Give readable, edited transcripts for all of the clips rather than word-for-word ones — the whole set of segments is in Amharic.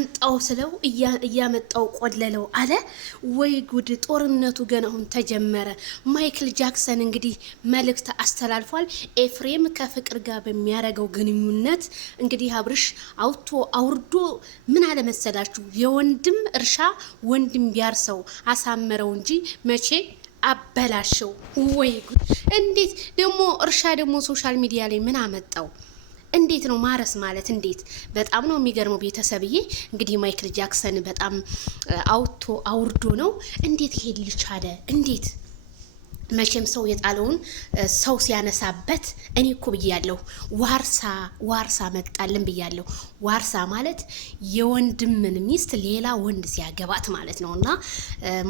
አንጣው ስለው እያመጣው ቆለለው አለ። ወይ ጉድ! ጦርነቱ ገና አሁን ተጀመረ። ማይክል ጃክሰን እንግዲህ መልእክት አስተላልፏል። ኤፍሬም ከፍቅር ጋር በሚያደርገው ግንኙነት እንግዲህ አብርሽ አውቶ አውርዶ ምን አለ መሰላችሁ፣ የወንድም እርሻ ወንድም ቢያርሰው አሳመረው እንጂ መቼ አበላሸው። ወይ ጉድ! እንዴት ደግሞ እርሻ ደግሞ ሶሻል ሚዲያ ላይ ምን አመጣው? እንዴት ነው ማረስ ማለት? እንዴት በጣም ነው የሚገርመው። ቤተሰብዬ እንግዲህ ማይክል ጃክሰን በጣም አውቶ አውርዶ ነው። እንዴት ይሄ ሊቻለ? እንዴት መቼም ሰው የጣለውን ሰው ሲያነሳበት እኔ እኮ ብያለሁ፣ ዋርሳ መጣልን ብያለሁ። ዋርሳ ማለት የወንድምን ሚስት ሌላ ወንድ ሲያገባት ማለት ነው። እና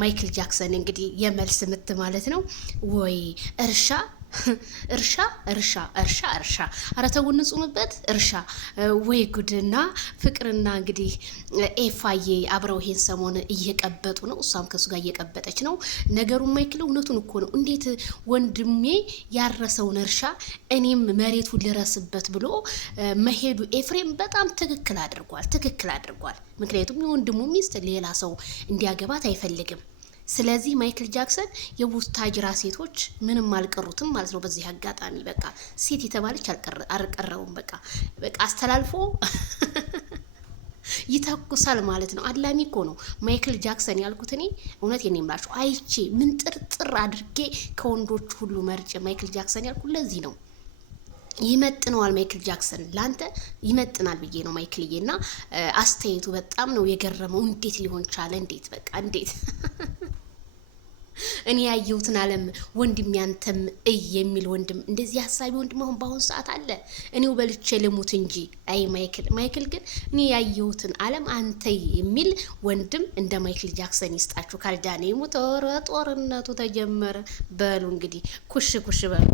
ማይክል ጃክሰን እንግዲህ የመልስ ምት ማለት ነው። ወይ እርሻ ኧረ ተው እንጹምበት። እርሻ ወይ ጉድና ፍቅርና እንግዲህ ኤፋዬ አብረው ይሄን ሰሞን እየቀበጡ ነው። እሷም ከሱ ጋር እየቀበጠች ነው። ነገሩን ማይክል እውነቱን እኮ ነው። እንዴት ወንድሜ ያረሰውን እርሻ እኔም መሬቱ ልረስበት ብሎ መሄዱ ኤፍሬም በጣም ትክክል አድርጓል። ምክንያቱም የወንድሙ ሚስት ሌላ ሰው እንዲያገባት አይፈልግም። ስለዚህ ማይክል ጃክሰን የቡታጅራ ሴቶች ምንም አልቀሩትም ማለት ነው። በዚህ አጋጣሚ በቃ ሴት የተባለች አልቀረውም። በቃ አስተላልፎ ይተኩሳል ማለት ነው። አላሚ እኮ ነው ማይክል ጃክሰን ያልኩት እኔ። እውነት የኔ ምላችሁ አይቼ ምን ጥርጥር አድርጌ ከወንዶቹ ሁሉ መርጬ ማይክል ጃክሰን ያልኩት ለዚህ ነው። ይመጥነዋል ማይክል ጃክሰን ላንተ ይመጥናል ብዬ ነው ማይክልዬና አስተያየቱ በጣም ነው የገረመው። እንዴት ሊሆን ቻለ? እንዴት እኔ ያየሁትን ዓለም ወንድም ያንተም የሚል ወንድም እንደዚህ ሀሳቢ ወንድም አሁን በአሁን ሰዓት አለ። እኔው በልቼ ልሙት እንጂ አይ ማይክል ግን እኔ ያየሁትን ዓለም አንተ የሚል ወንድም እንደ ማይክል ጃክሰን ይስጣችሁ። ካልዳኔ ሙት ጦርነቱ ተጀመረ። በሉ እንግዲህ ኩሽ በሉ።